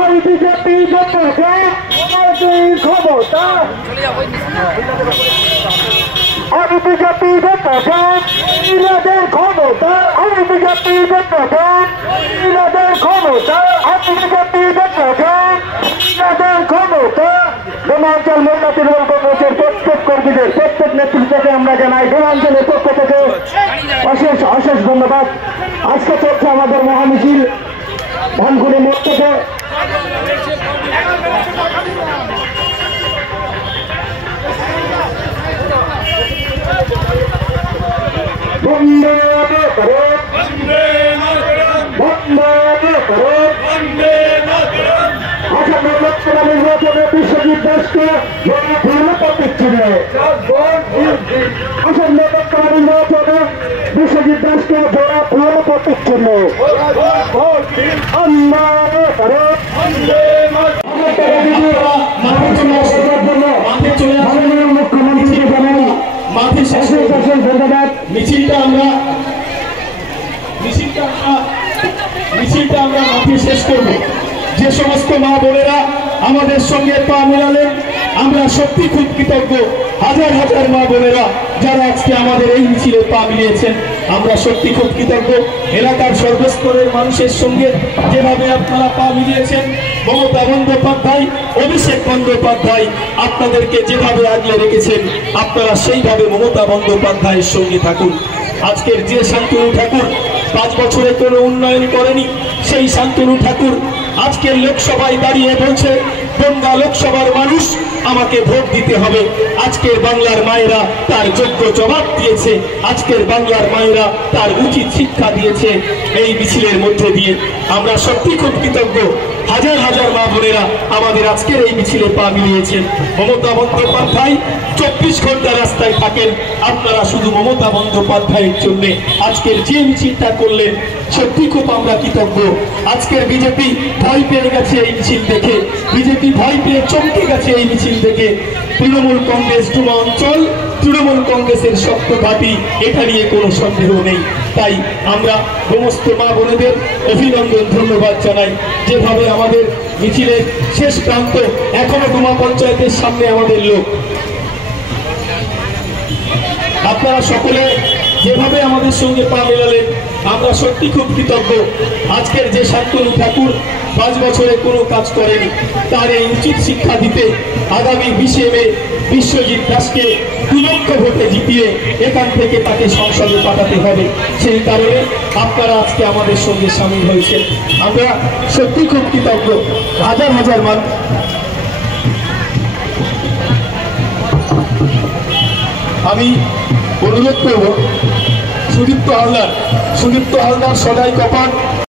আর BJP ক্ষমতা আর BJP মহিলাদের ক্ষমতা আর বিজেপি মহিলাদের ক্ষমতা আর বিজেপি মহিলাদের ক্ষমতা গ্রামাঞ্চল মহিলা তৃণমূল কংগ্রেসের প্রত্যেক কর্মীদের প্রত্যেক নেতৃত্বকে আমরা জানাই গ্রামাঞ্চলের পক্ষ থেকে অশেষ অশেষ ধন্যবাদ। আজকে চলছে আমাদের মহামিছিল ধানকুনি মোড় থেকে। বন্দে মাতরম বন্দে মাতরম বন্দে মাতরম। আসন্ন লোকসভা নির্বাচনে বিশ্বজিৎ দাসকে জনপ্রিয় প্রতীক চিহ্নে আসন্ন লোকসভা নির্বাচনে বিশ্বজিৎ দাসকে জনপ্রিয় প্রতীক চিহ্নে মুখ্যমন্ত্রী মাঠে শেষ ধন্যবাদ। মিছিলটা আমরা মাঠে শেষ করব। যে সমস্ত মা বোনেরা আমাদের সঙ্গে পা মেলালেন আমরা সত্যি খুব কৃতজ্ঞ। হাজার হাজার মা বোনেরা যারা আজকে আমাদের এই মিছিলে পা মিলিয়েছেন আমরা সত্যি খুব কৃতজ্ঞ। এলাকার সর্বস্তরের মানুষের সঙ্গে যেভাবে আপনারা পা মিলিয়েছেন, মমতা বন্দ্যোপাধ্যায় অভিষেক বন্দ্যোপাধ্যায় আপনাদেরকে যেভাবে আগলে রেখেছেন আপনারা সেইভাবে মমতা বন্দ্যোপাধ্যায়ের সঙ্গে থাকুন। আজকের যে শান্তনু ঠাকুর 5 বছরে কোনো উন্নয়ন করেনি সেই শান্তনু ঠাকুর আজকের লোকসভায় দাঁড়িয়ে বলছে বনগাঁ লোকসভার মানুষ আমাকে ভোট দিতে হবে। আজকের বাংলার মায়েরা তার যোগ্য জবাব দিয়েছে, আজকের বাংলার মায়েরা তার উচিত শিক্ষা দিয়েছে এই মিছিলের মধ্যে দিয়ে। আমরা সত্যি খুব কৃতজ্ঞ। হাজার হাজার মা বোনেরা আমাদের আজকের এই মিছিলে পা মিলিয়েছেন। মমতা বন্দ্যোপাধ্যায় 24 ঘন্টা রাস্তায় থাকেন, আপনারা শুধু মমতা বন্দ্যোপাধ্যায়ের জন্য আজকের যে মিছিলটা করলেন সত্যি খুব আমরা কৃতজ্ঞ। আজকের বিজেপি ভয় পেয়ে গেছে এই মিছিল দেখে, বিজেপি ভয় পেয়ে চমকে গেছে এই মিছিল দেখে। তৃণমূল কংগ্রেস ডুমা অঞ্চল, তৃণমূল কংগ্রেসের শক্ত ঘাঁটি, এটা নিয়ে কোনো সন্দেহ নেই। তাই আমরা সমস্ত মা বোনেদের অভিনন্দন ধন্যবাদ জানাই। যেভাবে আমাদের মিছিলের শেষ প্রান্ত এখনো ডুমা পঞ্চায়েতের সামনে আমাদের লোক, আপনারা সকলে যেভাবে আমাদের সঙ্গে পা মেলালেন আমরা সত্যি খুব কৃতজ্ঞ। আজকের যে শান্তনু ঠাকুর 5 বছরে কোনো কাজ করেনি তার এই উচিত শিক্ষা দিতে আগামী 20 মে বিশ্বজিৎ দাসকে 2 লক্ষ ভোটে জিতিয়ে এখান থেকে তাকে সংসদে পাঠাতে হবে। সেই কারণে আপনারা আজকে আমাদের সঙ্গে সামিল হয়েছেন, আমরা সত্যি খুব কৃতজ্ঞ। হাজার হাজার মানুষ আমি অনুরোধ করব সুদীপ্ত হালদার সদাই কপাট